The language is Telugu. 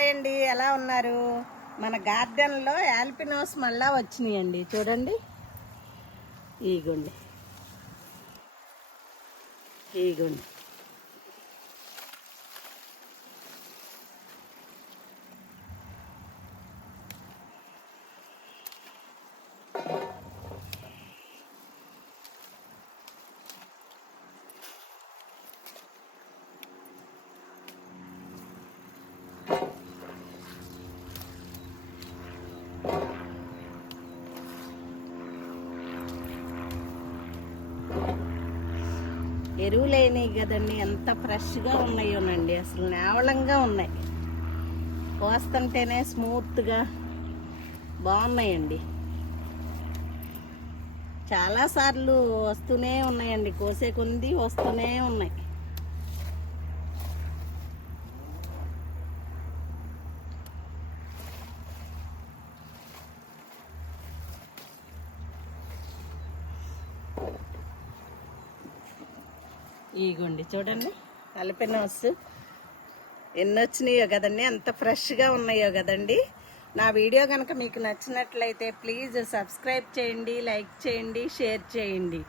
హాయ్ అండి, ఎలా ఉన్నారు? మన గార్డెన్లో యాల్పినోస్ మళ్ళా వచ్చినాయండి. చూడండి, ఈగోండి ఈగోండి. ఎరువులేని కదండి, ఎంత ఫ్రెష్గా ఉన్నాయోనండి. అసలు నేవళంగా ఉన్నాయి. కోస్తుంటేనే స్మూత్గా బాగున్నాయండి. చాలాసార్లు వస్తూనే ఉన్నాయండి, కోసే కొంది వస్తూనే ఉన్నాయి. ఇగోండి చూడండి, యాల్పినోస్ ఎన్ని వచ్చినాయో కదండి, ఎంత ఫ్రెష్గా ఉన్నాయో కదండి. నా వీడియో కనుక మీకు నచ్చినట్లయితే ప్లీజ్ సబ్స్క్రైబ్ చేయండి, లైక్ చేయండి, షేర్ చేయండి.